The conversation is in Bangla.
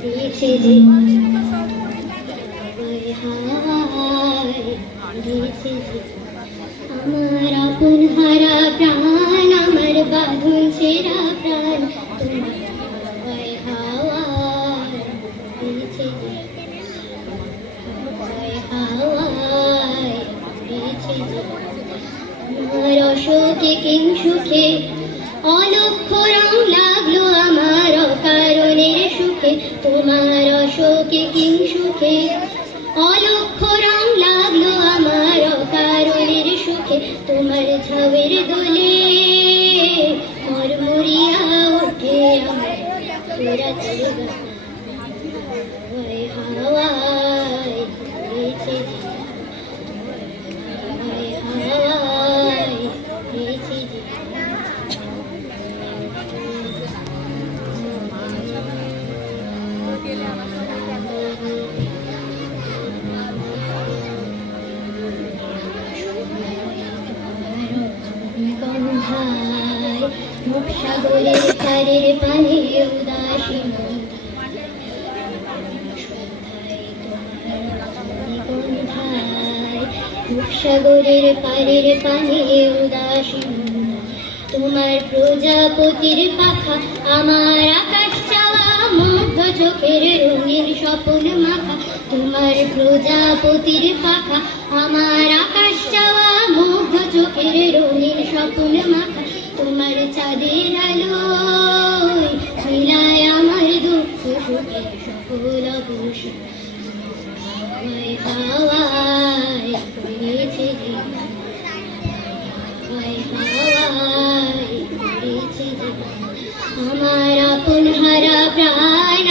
দিয়েছে যে আমার আপন হারা প্রাণ আমার বাঁধন ছেঁড়া প্রাণ আমার অশোকে কিং সুখে অলক্ষ রং অশোকে কিং সুখে। অলক্ষ রং লাগল আমার কারণের সুখে। তোমার ঝাবের দোলে মরমরিয়া ওঠে আমার হাওয়ায় সাগরের উদাসীন পারের পানে উদাসীন। তোমার প্রজাপতির পাখা আমার আকাশ চাওয়া, মুগ্ধ চোখের রঙিন স্বপন মাখা। তোমার প্রজাপতির পাখা তোমার চাঁদের আলো মিলায় আমার দুঃখ সুখের সকল আমার আপন হারা প্রাণ